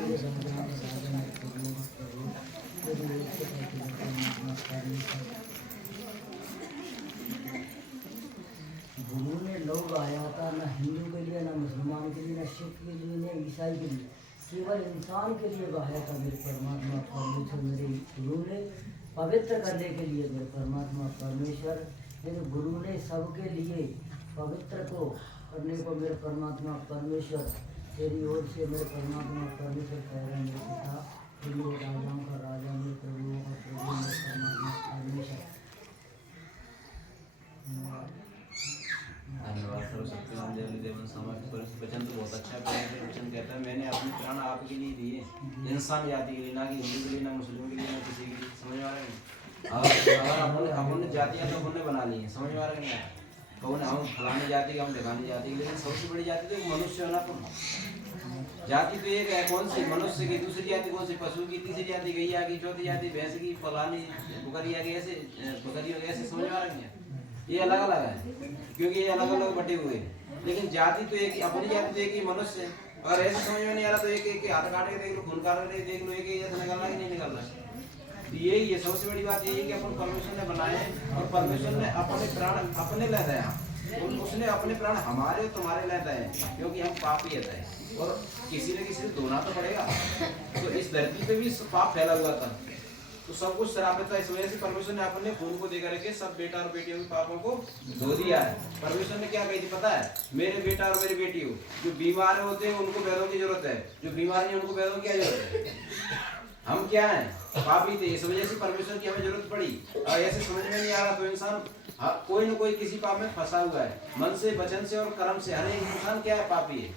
गुरु ने लोग आया था न हिंदू के लिए, न मुसलमान के लिए, न सिख के लिए, न ईसाई के लिए, केवल इंसान के लिए गाया था मेरे परमात्मा परमेश्वर। मेरे गुरु ने पवित्र करने के लिए मेरे परमात्मा परमेश्वर, मेरे गुरु ने सबके लिए पवित्र को करने को मेरे परमात्मा परमेश्वर तेरी ओर से मेरे परमात्मा परमेश्वर कह रहे हैं मेरे पिता, मेरे राजाओं का राजा, मेरे प्रभुओं का प्रभु, मेरे परमात्मा परमेश्वर। धन्यवाद सर्वशक्तिमान देवन समर्थ वचन तो बहुत अच्छा है। वचन कहता है मैंने अपने प्राण आपके लिए दिए, इंसान जाति के लिए, ना कि हिंदू के लिए, ना मुस्लिम के लिए, ना किसी के लिए। समझ में आ रहा है? अगर अपन जातियाँ तो अपन बना ली है, समझ में आ रहा है? कौन हम फलाने जाति का, हम ढकाने जाति के, लेकिन सबसे बड़ी जाति तो मनुष्य होना। तुम जाति तो एक है, कौन सी? मनुष्य की। दूसरी जाति कौन सी? पशु की। तीसरी जाति गैया की। चौथी जाति भैंस की, फलानी बकरिया की, ऐसे बकरी हो गए, ऐसे। समझ में आ रही है? ये अलग अलग है क्योंकि ये अलग अलग बटे हुए हैं, लेकिन जाति तो एक ही, अपनी जाति तो एक ही मनुष्य है। अगर ऐसे समझ में नहीं आ रहा तो एक एक हाथ काट के देख लो, खून काट के देख लो, एक एक जैसे निकलना कि नहीं निकलना। तो यही है सबसे बड़ी बात, यही कि अपन परमेश्वर ने बनाए और परमेश्वर ने अपने प्राण अपने ले दिया, उसने अपने प्राण हमारे और तुम्हारे ले दिए, क्योंकि हम पापी है और किसी न किसी को धोना तो पड़ेगा। तो इस धरती पे भी पाप फैला हुआ था, तो सब कुछ शराबत था। इस वजह से परमेश्वर ने अपने खून को देकर के सब बेटा और बेटियों के पापों को धो दिया है। परमेश्वर ने क्या कही थी पता है? मेरे बेटा और मेरी बेटी हो, जो बीमार होते हैं उनको वैद्यों की जरूरत है, जो बीमार नहीं उनको वैद्यों की क्या जरूरत है? हम क्या है? पापी थे, इस वजह से परमेश्वर की हमें जरूरत पड़ी। और ऐसे समझ में नहीं आ रहा तो इंसान कोई न कोई किसी पाप में फंसा हुआ है, मन से, वचन से और कर्म से। हर एक इंसान क्या है? पापी है।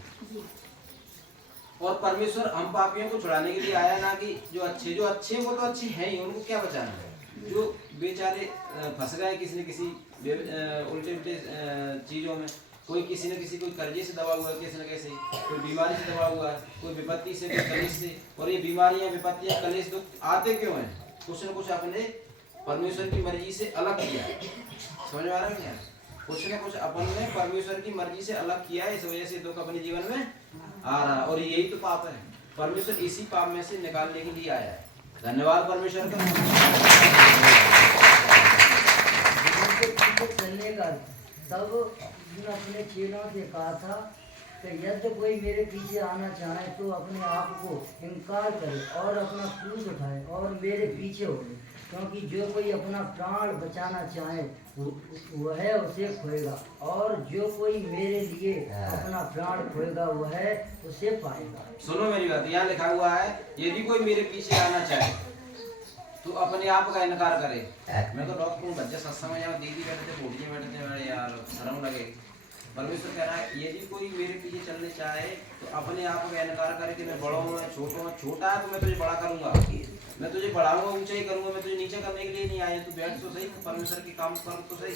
और परमेश्वर हम पापियों को छुड़ाने के लिए आया, ना कि जो अच्छे हैं वो तो अच्छे हैं ही, उनको क्या बचाना है। जो बेचारे फंस गए किसी न किसी उल्टे उल्टे चीजों में, कोई किसी न किसी, कोई कर्जे से दबा हुआ है, किसी न कैसे, कोई बीमारी से दबा हुआ है, कोई विपत्ति से, कोई कलेश से। और ये बीमारियां, विपत्तियां, कलेश दुख आते क्यों हैं? कुछ न कुछ अपने परमेश्वर की मर्जी से अलग किया। समझ में आ रहा है क्या? कुछ न कुछ अपन ने परमेश्वर की मर्जी से अलग किया है, इस वजह से दुख अपने जीवन में आ रहा। और यही तो पाप है। परमेश्वर इसी पाप में से निकालने के लिए आया है। धन्यवाद परमेश्वर का। चलने का तब अपने चेलों से कहा था कि यदि कोई मेरे पीछे आना चाहे तो अपने आप को इनकार करे और अपना क्रूस उठाए और मेरे पीछे हो, क्योंकि जो कोई अपना प्राण बचाना चाहे वह उसे खोएगा, और जो कोई मेरे लिए अपना प्राण खोएगा वह उसे पाएगा। सुनो मेरी बात, यहाँ लिखा हुआ है यदि कोई मेरे पीछे आना चाहे तो अपने आप का इनकार करे। मैं तो डॉक्टर हूँ, बच्चे सत्संग में यहाँ दीदी बैठे थे, बूढ़ी बैठे थे, यार शर्म लगे। परमेश्वर कह रहा है यदि कोई मेरे पीछे चलने चाहे तो अपने आप का इनकार करे कि मैं बड़ा हूँ, मैं छोटा हूँ। छोटा है तो मैं तुझे बड़ा करूंगा, मैं तुझे बढ़ाऊंगा, ऊंचाई करूंगा। मैं तुझे नीचे करने के लिए नहीं आया। तू बैठ तो सही, परमेश्वर के काम कर तो सही।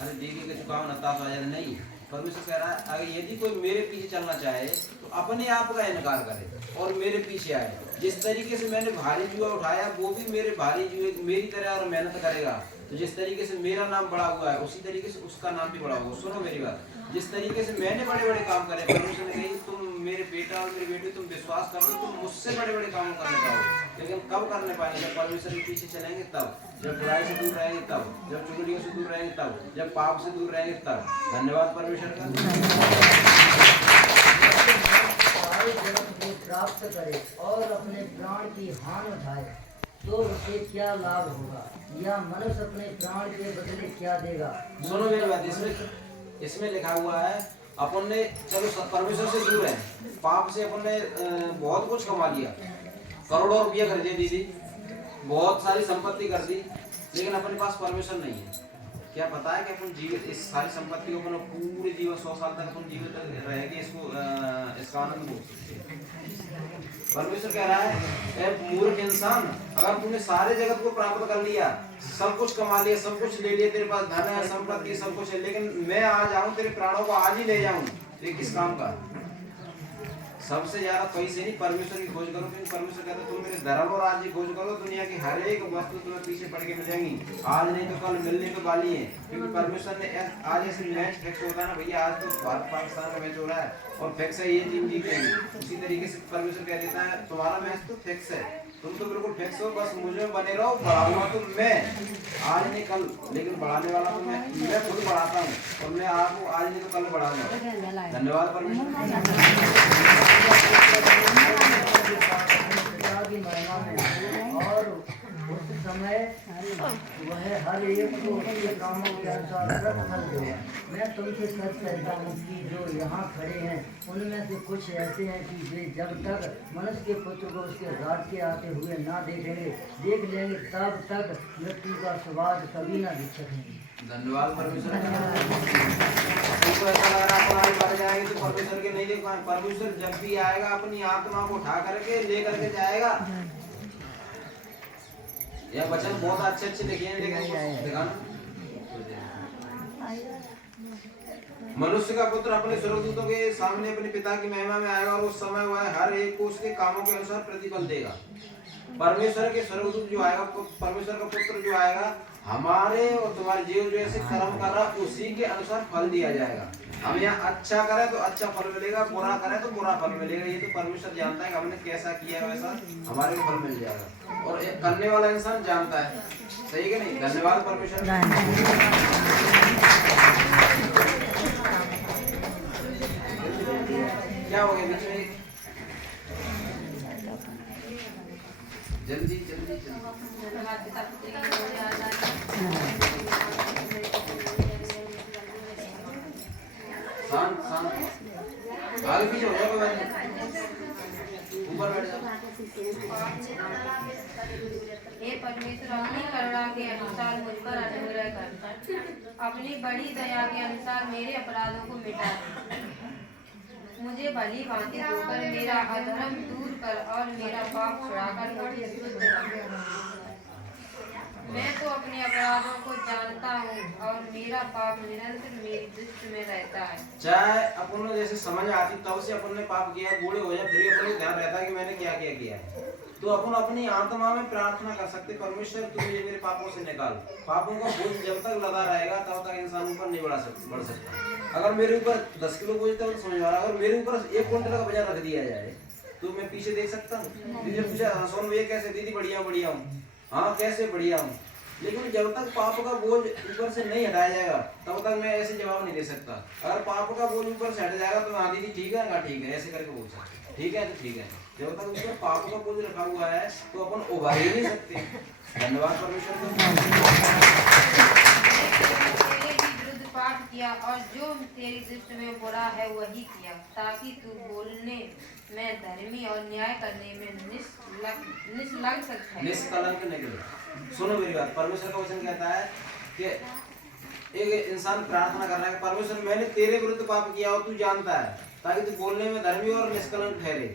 अरे दीदी के चुकाव नता तो आया नहीं। परमेश्वर कह रहा है अगर यदि कोई मेरे पीछे चलना चाहे तो अपने आप का इनकार करे और मेरे पीछे आए। जिस तरीके से मैंने भारी जुआ उठाया वो भी मेरे भारी जुए मेरी तरह और मेहनत करेगा, तो जिस तरीके से मेरा नाम बड़ा हुआ है उसी तरीके से उसका नाम भी बड़ा होगा। सुनो मेरी बात, जिस तरीके से मैंने बड़े बड़े काम करे, परमेश्वर ने कही तुम मेरे बेटा और मेरी बेटी, तुम विश्वास कर लो तुम मुझसे बड़े बड़े काम करने पाओगे। लेकिन कब करने पाएंगे? जब परमेश्वर के पीछे चलेंगे तब, जब बुराई से दूर रहेंगे तब, जब चुगलियों से दूर रहेंगे तब, जब पाप से दूर रहेंगे तब। धन्यवाद परमेश्वर का। प्राप्त करे और अपने प्राण की हानि उठाए तो उसे क्या लाभ होगा, या मनुष्य अपने प्राण के बदले क्या देगा? सुनो मेरी बात, इसमें लिखा हुआ है अपन ने चलो परमेश्वर से दूर है, पाप से अपन ने बहुत कुछ कमा लिया, करोड़ों रुपया कर दिए दीदी, बहुत सारी संपत्ति कर दी, लेकिन अपने पास परमेश्वर नहीं है। क्या पता है कि अपन जीवित इस सारी संपत्ति को अपन पूरे जीवन 100 साल तक अपन जीवित रहेंगे, इसका आनंद हो। परमेश्वर कह रहा है मूर्ख इंसान, अगर तूने सारे जगत को प्राप्त कर लिया, सब कुछ कमा लिया, सब कुछ ले लिया, तेरे पास धन है, संपत्ति सब कुछ है, लेकिन मैं आ जाऊं तेरे प्राणों को आज ही ले जाऊं, ये किस काम का? सबसे ज्यादा पैसे नहीं, परमेश्वर की खोज करो, क्योंकि परमेश्वर कहता है तुम मेरे धर्म और राज्य की खोज करो, दुनिया की हर एक वस्तु तुम्हें पीछे पड़ के मिलेंगी, आज नहीं तो कल मिलने को वाली है। क्योंकि परमेश्वर ने आज ऐसे मैच फिक्स होता है ना भैया, आज तो भारत पाकिस्तान का मैच हो रहा है और फिक्स है ये टीम जीतेगी, उसी तरीके से परमेश्वर कह देता है तुम्हारा मैच तो फिक्स है, तुम तो बिल्कुल फिक्स हो, बस मुझे बने रहो, बढ़ाऊंगा तो मैं आज नहीं कल, लेकिन बढ़ाने वाला तो मैं खुद बढ़ाता हूँ और मैं आपको आज नहीं तो कल बढ़ाऊंगा। धन्यवाद परमेश्वर। और उस समय वह हर एक को उसके कामों के अनुसार फल देगा। मैं तुमसे सच कहता हूँ कि जो यहाँ खड़े हैं उनमें से कुछ ऐसे हैं कि वे जब तक मनुष्य के पुत्र को उसके राज्य के आते हुए ना देखेंगे, देख लेंगे तब तक मृत्यु का स्वाद कभी ना देख सकेंगे। धन्यवाद परमेश्वर। तुमको ऐसा लग रहा है बढ़ जाएंगे तो परमेश्वर के नहीं देख पाए, परमेश्वर जब भी आएगा अपनी आत्मा को उठा करके ले करके जाएगा। यह वचन बहुत अच्छे लिखे हैं, देखा मनुष्य का पुत्र अपने स्वर्गदूतों के सामने अपने पिता की महिमा में आएगा और उस समय वह हर एक को उसके कामों के अनुसार प्रतिफल देगा। परमेश्वर के स्वर्गदूत जो आएगा, परमेश्वर का पुत्र जो आएगा, हमारे और तुम्हारे जीव जो ऐसे कर्म कर रहा उसी के अनुसार फल दिया जाएगा। हम यहाँ अच्छा करें तो अच्छा फल मिलेगा, बुरा करें तो बुरा फल मिलेगा। ये तो परमेश्वर जानता है कि हमने कैसा किया है वैसा हमारे को फल मिल जाएगा, और एक करने वाला इंसान जानता है, सही है नहीं। धन्यवाद परमेश्वर। क्या हो गया बीच में? जल्दी जल्दी शांत शांत, आगे पीछे हो जाओ, ऊपर बैठ जाओ। हे परमेश्वर, अपनी करुणा के अनुसार मुझ पर अनुग्रह कर, अपनी बड़ी दया के अनुसार मेरे अपराधों को मिटा दे। मुझे भली भांति धोकर मेरा अधर्म दूर कर और मेरा पाप छुड़ाकर मुझे शुद्ध रख। मैं तो अपने अपराधों को जानता हूँ और मेरा पाप निरंतर मेरी दृष्टि में रहता है। चाहे अपन को जैसे समझ आती तब से अपन ने पाप किया, बूढ़े हो जाए फिर अपन को ध्यान रहता है कि मैंने क्या क्या किया है, तो अपन अपनी आत्मा में प्रार्थना कर सकते, परमेश्वर तू मुझे मेरे पापों से निकाल। पापों का बोझ जब तक लदा रहेगा तब तक इंसान ऊपर नहीं बढ़ सकता। अगर मेरे ऊपर 10 किलो बोझ तो समझ आ रहा, अगर मेरे ऊपर 1 क्विंटल का वजन रख दिया जाए तो मैं पीछे देख सकता हूँ। दीदी ने पूछा सोन भैया कैसे? दीदी बढ़िया बढ़िया हूँ। हाँ कैसे बढ़िया हूँ, लेकिन जब तक पाप का बोझ ऊपर से नहीं हटाया जाएगा तब तक मैं ऐसे जवाब नहीं दे सकता। अगर पाप का बोझ ऊपर से हट जाएगा तो हाँ दीदी ठीक है, हाँ ठीक है, ऐसे करके बोल सकते, ठीक है तो ठीक है। जब तक ऊपर पाप का बोझ रखा हुआ है तो अपन उभर ही नहीं सकते। धन्यवाद परमेश्वर। पाप किया और जो तेरी दृष्टि में बुरा है वही किया, ताकि तू बोलने में धर्मी और न्याय करने में निष्कलंक निकले। सुनो मेरी बात, परमेश्वर का वचन कहता है कि एक इंसान प्रार्थना कर रहा है, परमेश्वर मैंने तेरे विरुद्ध पाप किया और तू जानता है, ताकि तू बोलने में धर्मी और निष्कलंक ठहरे।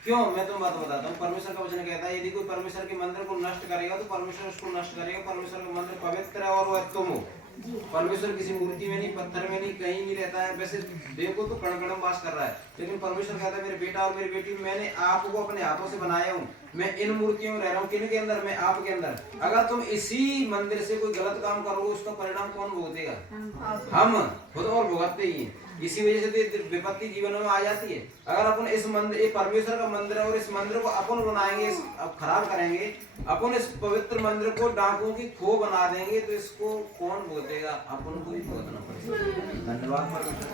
क्यों? मैं तुम बात बताता हूँ। परमेश्वर का वचन कहता है यदि कोई परमेश्वर के मंदिर को नष्ट करेगा तो परमेश्वर उसको नष्ट करेगा। परमेश्वर का मंदिर पवित्र है और वह तुम हो। परमेश्वर किसी मूर्ति में नहीं, पत्थर में नहीं, कहीं नहीं रहता है। वैसे देव को तो कण कण वास कर रहा है, लेकिन परमेश्वर कहता है मेरे बेटा और मेरी बेटी मैंने आपको अपने हाथों से बनाया हूँ। मैं इन मूर्तियों में रह रहा हूँ। किन के अंदर? मैं आपके अंदर। अगर तुम इसी मंदिर से कोई गलत काम करोगे उसका परिणाम कौन भुगतेगा? हम खुद और भुगतते ही हैं। इसी वजह से विपत्ति जीवन में आ जाती है। अगर अपन इस मंदिर, ये परमेश्वर का मंदिर है और इस मंदिर को अपन बनाएंगे, अब खराब करेंगे, अपन इस पवित्र मंदिर को डाकुओं की खो बना देंगे तो इसको कौन भुगतेगा? अपन को ही भुगतना पड़ेगा। धन्यवाद परमेश्वर।